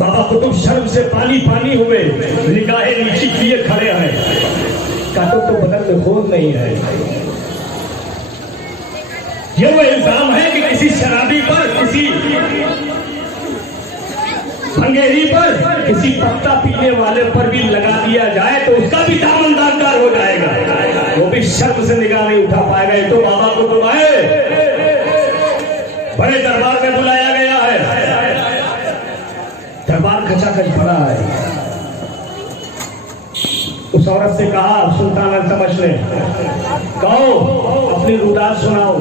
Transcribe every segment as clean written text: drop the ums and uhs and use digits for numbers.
बाबा कुतुब शर्म से पानी पानी हुए, निगाहें नीची किए खड़े हैं। काटो तो बदन में खून नहीं है। ये वो इल्जाम है कि किसी शराबी पर, किसी भंगेरी पर, किसी पत्ता पीने वाले पर भी लगा दिया जाए तो उसका भी दामन दागदार हो जाएगा, वो भी शर्म से निगाह नहीं उठा पाएगा। ये तो बाबा कुतुब आए, बड़े दरबार में बुलाया गया है, दरबार खचाखच भरा है। उस औरत से कहा, सुल्तान अल्तमश ने, कहो अपनी रुदात सुनाओ,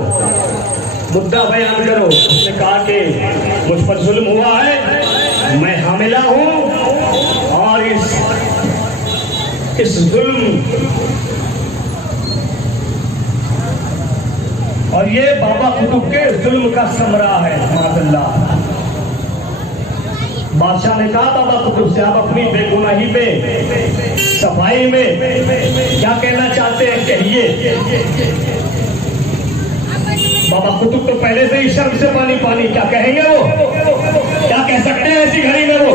मुद्दा बयान करो। उसने कहा कि मुझ पर जुल्म हुआ है, मैं हामिला हूं और इस जुल्म और ये बाबा कुतुब के जुल्म का समरा है। माज़अल्लाह। बादशाह ने कहा बाबा कुतुब से, आप अपनी बेगुनाही में, सफाई में क्या कहना चाहते हैं, कहिए। बाबा कुतुब तो पहले से ही शर्म से पानी पानी, क्या कहेंगे वो, क्या कह सकते हैं ऐसी घड़ी में वो।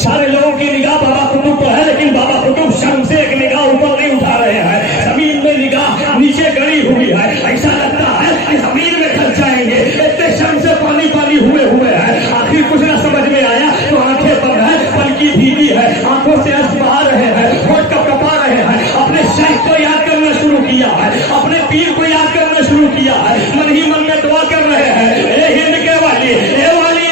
सारे लोगों की निगाह बाबा कुतुब पर है, लेकिन बाबा कुतुब शर्म से एक निगाह ऊपर नहीं उठा रहे हैं, जमीन में निगाह नीचे गड़ी हुई है। ऐसा लगता है कि जमीन में खल जाएंगे, इतने शर्म से पानी पानी हुए हैं। आखिर कुछ ना समझ में आया तो आंखें बंद है, पलकी भीगी है, आंखों से अश्क बहा रहे हैं, होठ कपकपा रहे हैं। अपने शेख को याद करना शुरू किया है, अपने पीर को याद करना शुरू किया है, मन ही मन में दुआ कर रहे हैं, ए हिंद के वाली, ए वाली,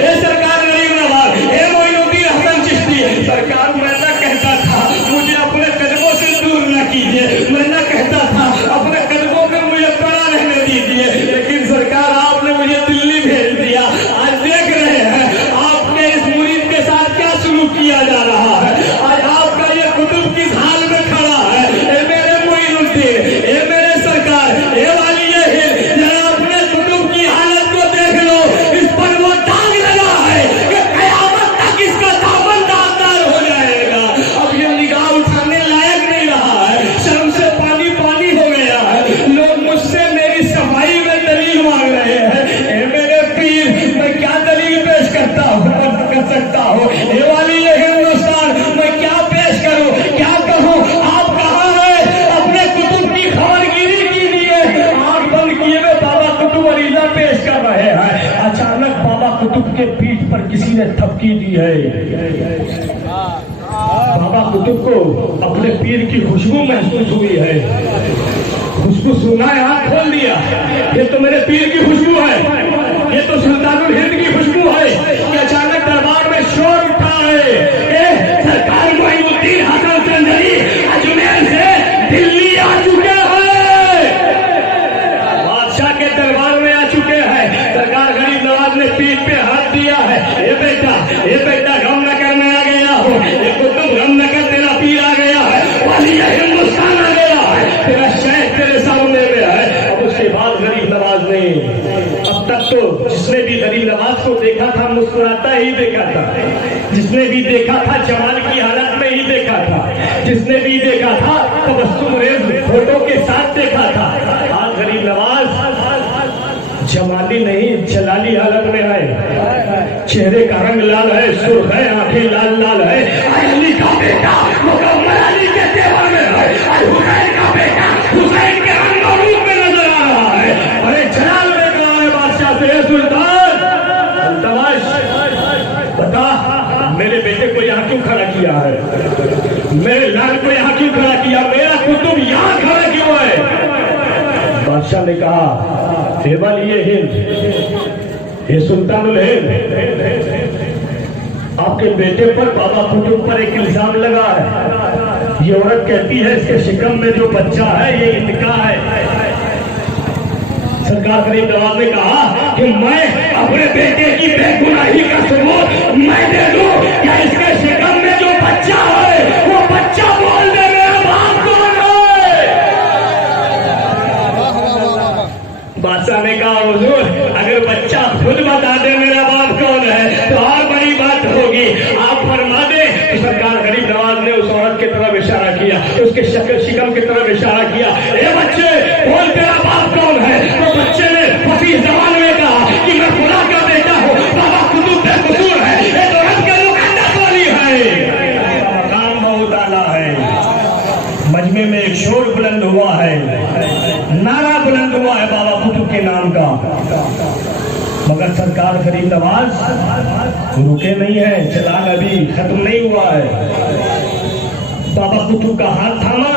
ए सरकार गरीब नवाज, ए मोइनुद्दीन हसन चिश्ती। सरकार मैं ना कहता था मुझे अपने कदमों से दूर न कीजिए, मैं ना कहता था अपने कदमों पे मुझे पड़ा रहने दीजिए, लेकिन सरकार आपने मुझे दिल्ली भेज दिया। आज देख रहे हैं आपके इस मुरीद के साथ क्या सुलूक किया जा रहा है। आज आपका ये कुतुब किस हाल में खड़ा है। ए मेरे मोइनुद्दीन, ए मेरे सरकार, ए वाली, ये हिंद, जरा अपने कुतुब की हालत को देख लो। इस पर वो दाग लगा है कि कयामत तक इसका दामन दागदार हो जाएगा। अब ये निगाह उठाने लायक नहीं रहा है, शर्म से पानी पानी हो गया है। लोग मुझसे मेरी सफाई में दलील मांग रहे हैं। ए मेरे पीर, मैं क्या दलील पेश करता हूँ, कर सकता हूँ। ए वाली, ये हिंदुस्तान, मैं क्या पेश करूँ, क्या कहूँ। आप कहाँ है, अपने कुतुब की खबरगिरी कीजिए। आंख बंद किए हुए बाबा कुतुब अरीजा पेश कर रहे हैं। अचानक बाबा कुतुब के पीठ पर किसी ने थपकी दी है। बाबा कुतुब को अपने पीर की खुशबू महसूस हुई है। खुशबू सुना है, हाथ खोल दिया, ये तो मेरे पीर की खुशबू है, ये तो सुल्तानुल हिंद की खुशबू है। कि अचानक दरबार में शोर उठा है, सरकार मोइनुद्दीन हसन चंदरी अजमेर से दिल्ली आ चुके हैं, बादशाह के दरबार में आ चुके हैं। सरकार गरीब नवाज ने पीठ पे हाथ दिया है। ये बेटा गम न कर, मैं आ गया हूँ। ये कुतुब गम न कर, तेरा पीर आ गया है, वाली हिंदुस्तान आ गया है, तेरा शेख तेरे सामने में है। अब उसके बाद गरीब नवाज ने, अब तक तो जिसने भी गरीब नवाज को देखा था मुस्कुराता ही देखा था, जिसने भी देखा था जमाल की हालत में ही देखा था, जिसने भी देखा था तबस्सुम रेज़ फोटो के साथ देखा था। आज गरीब नवाज जमाली नहीं जलाली हालत में है। चेहरे का रंग लाल है, सुर्ख है, आंखें लाल लाल है। अली का बेटा मुकम्मल अली के तेवर में है, हुसैन का बेटा हुसैन के रंग और रूप में नजर आ रहा है। अरे जलाल में कहा है बादशाह से, सुल्तान अल्तमश, बता मेरे बेटे को यहाँ क्यों खड़ा किया है, मेरे लाल को यहाँ क्यों खड़ा किया, मेरा कुतुब यहाँ खड़ा क्यों है। बादशाह ने कहा, ये हिंद, ये सुल्तानुल हिंद, आपके बेटे पर बाबा कुतुब पर एक इल्जाम लगा है। ये औरत कहती है इसके शिकम में जो बच्चा है ये इनका है। सरकार गरीब नवाज ने कहा कि मैं अपने बेटे की बेगुनाही का सबूत मैं दे दूं, क्या इसके शिकम में जो बच्चा है वो बच्चा बोल दे मेरा बाप कौन है। बादशाह ने कहा, हुजूर अगर बच्चा खुद बता दे मेरा बाप कौन है तो और बड़ी बात होगी, आप फरमा दे। तो सरकार गरीब नवाज ने उस औरत की तरफ इशारा किया, उसके शिकम की तरफ इशारा किया, ए बच्चे बोल तेरा बाप कौन है। तो बच्चे ने फसीह ज़बान में कहा कि मैं खुदा का बेटा हूँ, बाबा कुतुब बेकसूर मगर सरकार गरीब नवाज रुके नहीं है, चलान अभी खत्म नहीं हुआ है। बाबा कुतुब का हाथ थामा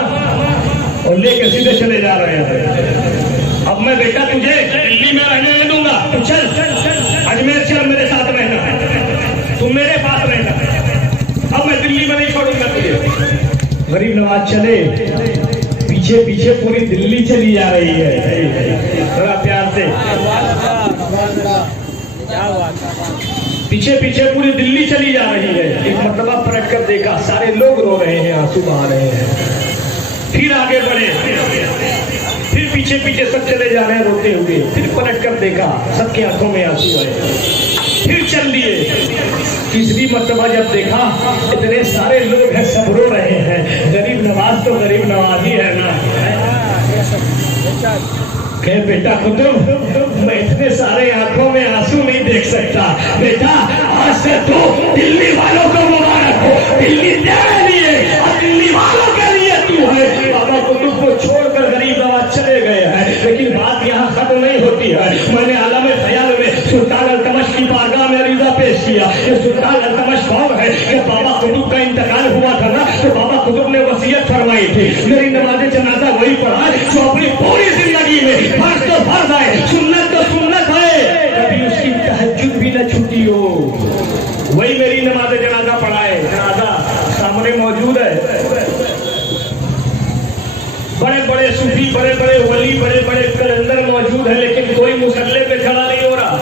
और लेके सीधे चले जा रहे हैं। अब मैं बेटा तुझे दिल्ली में रहने नहीं दूंगा, तू चल अजमेर चल, मेरे साथ रहना, तुम मेरे पास रहना, अब मैं दिल्ली में नहीं छोड़ूंगा तुझे। गरीब नवाज चले, पीछे पीछे पूरी दिल्ली चली जा रही है। थोड़ा प्यार से, पीछे पीछे पूरी दिल्ली चली जा रही है। एक मरतबा पलट कर देखा, सारे लोग रो रहे हैं, आंसू बहा रहे हैं। फिर आगे बढ़े, फिर पीछे पीछे सब चले जा रहे हैं रोते हुए। फिर पलट कर देखा, सबकी आंखों में आंसू आए। फिर चल दिए। तीसरी मरतबा जब देखा, इतने सारे लोग हैं, सब रो रहे हैं। गरीब नवाज तो गरीब नवाज ही है ना। कहे बेटा कुतुब, मैं इतने सारे आंखों में आंसू नहीं देख सकता। बेटा आज से तो दिल्ली वालों को मुबारक हो, दिल्ली तेरे लिए और दिल्ली वालों के लिए तू है। बाबा कुतुब को छोड़कर गरीब नवाज चले गए हैं, लेकिन बात यहाँ खत्म नहीं होती है। मैंने आलम ख्याल में सुल्तान अल्तमश की बारगाह में अरीजा पेश किया। ये सुल्तान अल्तमश कौन है? कि बाबा कुतुब का इंतकाल हुआ था ना, तो बाबा कुतुब ने वसीयत फरमाई थी, मेरी नमाज़े जनाजा वही पढ़ा जो अपनी पूरी जिंदगी में फर्ज तो फर्ज है, सुन्नत तो सुन्नत है, कभी उसकी तहज्जुद भी न छूटी हो। वही मेरी नमाज़े जनाजा पढ़ाए। जनाजा सामने मौजूद है। बड़े बड़े सूफी, बड़े बड़े वली, बड़े बड़े कलंदर मौजूद है, लेकिन कोई मुसल्ले पे खड़ा नहीं हो रहा।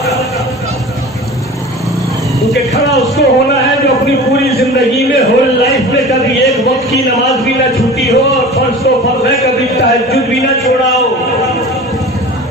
क्योंकि खड़ा उसको होना है जो अपनी पूरी जिंदगी में, होल लाइफ में कभी एक वक्त की नमाज भी न छूटी हो, और फर्ज तो फर्ज है, कभी तहज्जुद भी न छोड़ा हो।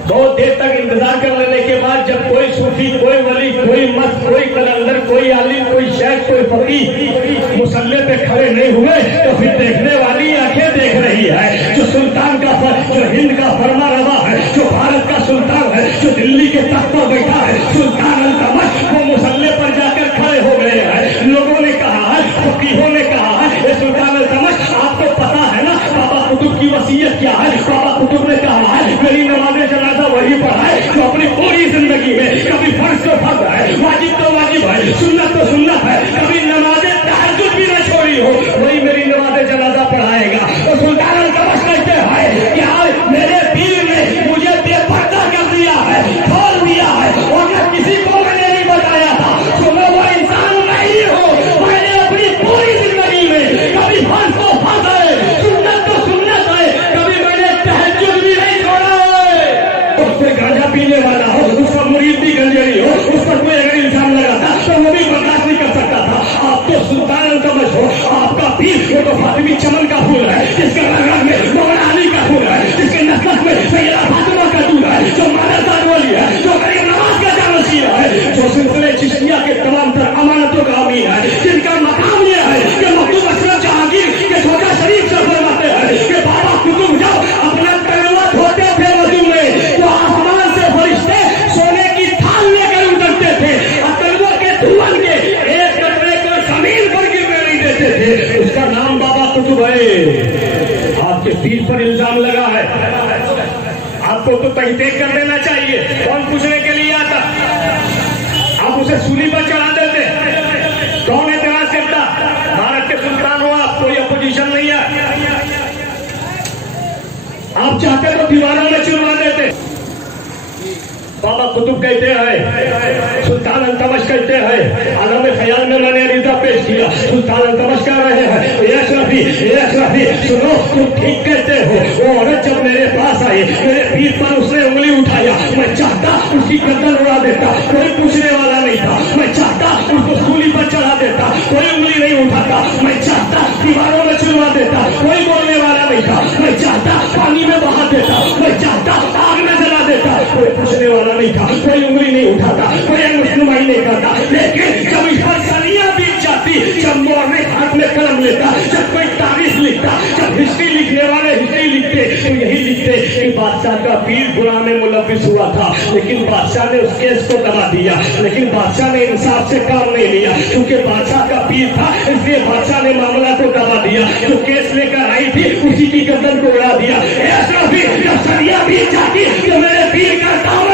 बहुत देर तक इंतजार कर लेने के बाद जब कोई सूफी, कोई वली, कोई मस्त, कोई कलंदर, कोई आलिम, कोई शेख, कोई फकीह मुसल्ले पे खड़े नहीं हुए, तो फिर देखने वाली आंखें देख रही है जो सुल्तान का, जो हिंद का फरमा रवा है, जो भारत का सुल्तान है, जो दिल्ली के तख्त पर बैठा है, सुल्तान अल्तमश, वो मुसल्ले पर जाकर खड़े हो गए हैं। लोगों ने कहा है, फकीहों ने कहा है, ये सुल्तान अल्तमश आपको पता है ना बाबा कुतुब की वसीयत क्या है? बाबा कुतुब ने कहा है मेरी नमाज़े जनाजा वही पढ़ाए जो अपनी पूरी जिंदगी में कभी फर्ज तो फर्ज है, वाजिब तो वाजिब है, सुन्नत तो सुन्नत है, कभी नमाज़े तहज्जुद भी न छोड़ी हो, वही मेरी नमाज़े जनाजा पढ़ाएगा। तो सुल्तान अल्तमश कहते हैं कि आज मेरे पीर ने मुझे बेपर्दा कर दिया है, खोल दिया है, और अगर किसी को मैंने नहीं बताया था तो मैं वो इंसान नहीं हूँ। मैंने अपनी पूरी जिंदगी में कभी फर्ज तो फर्ज है, सुन्नत तो सुन्नत है, कभी मैंने तहज्जुद भी नहीं छोड़ा है। उससे गांजा पीने वाला हो, उसका मुरीद भी गंजेड़ी हो, उस पर कोई अगर इल्जाम लगाता तो वो भी बर्दाश्त नहीं कर सकता था। आप तो सुल्तान अल्तमश हो, आपका पीर वो तो फातिमी चमन का फूल है, जिसके रंग में मौलाना अली का फूल है, जिसके नस्ल में सैयदा फातिमा का दूध है, जो मानवतान वाली है, जो गरीब नवाज का जानशीर है, जो सिलसिले चिश्तिया के तमाम तर अमानतों का अमीन है, जिनका मकाम ये है कि मखदूम असलम जहांगीर के छोटा शरीफ से फरमाते हैं कि बाबा कुतुब जाओ अपना कलमा धोते थे वजू में, तो आसमान से फरिश्ते सोने की थाल लेकर उतरते थे, और कलमों के धुआं के एक कतरे को जमीन पर गिरने नहीं देते थे। उसका नाम बाबा कुतुब है। आपके पीर पर इल्जाम लगा है, आपको तो तहकीक कर देना चाहिए। कौन पूछने के लिए आता? आप उसे सूली पर चढ़ा देते। कौन एतराज करता? भारत के सुल्तान हो आप, कोई अपोजिशन नहीं है। आप चाहते तो दीवारों में चुनवा देते। बाबा कुतुब कहते हैं, सुल्तान अल्तमश कहते हैं, आलम ख्याल में मैंने अरीजा पेश किया। सुल्तान अल्तमश कह रहे हैं, ए अशरफी सुनो, तुम ठीक कहते हो। वो औरत जब मेरे पास आई, मेरे पीर पर उसने उंगली उठाया, मैं चाहता उसकी गर्दन उड़ा देता, कोई पूछने वाला नहीं था। मैं चाहता उसको सूली पर चढ़ा देता, कोई उंगली नहीं उठाता। मैं चाहता दीवारों में चुनवा देता, कोई बोलने वाला नहीं था। मैं चाहता पानी में बहा देता, मैं चाहता आग में जला देता, कोई पूछने वाला नहीं था, कोई उंगली नहीं उठाता, कोई मुस्लिमाई नहीं करता। लेकिन जब सदियां बीत जाती, जब मोहर्रिख हाथ में कलम लेता, जब कोई तारीख लिखता, जब हिस्ट्री लिखने वाले हिस्ट्री लिखते, तो यही लिखते कि बादशाह का पीर गुनाह में मुलव्विस हुआ था, लेकिन बादशाह ने उस केस को दबा दिया। लेकिन बादशाह ने इंसाफ से काम नहीं लिया, क्योंकि बादशाह का पीर था, इसलिए बादशाह ने मामला को दबा दिया। जो केस लेकर आई थी उसी की गर्दन को उड़ा दिया। ऐसा भी जब सदियां बीत जाती, तो मेरे पीर का दामन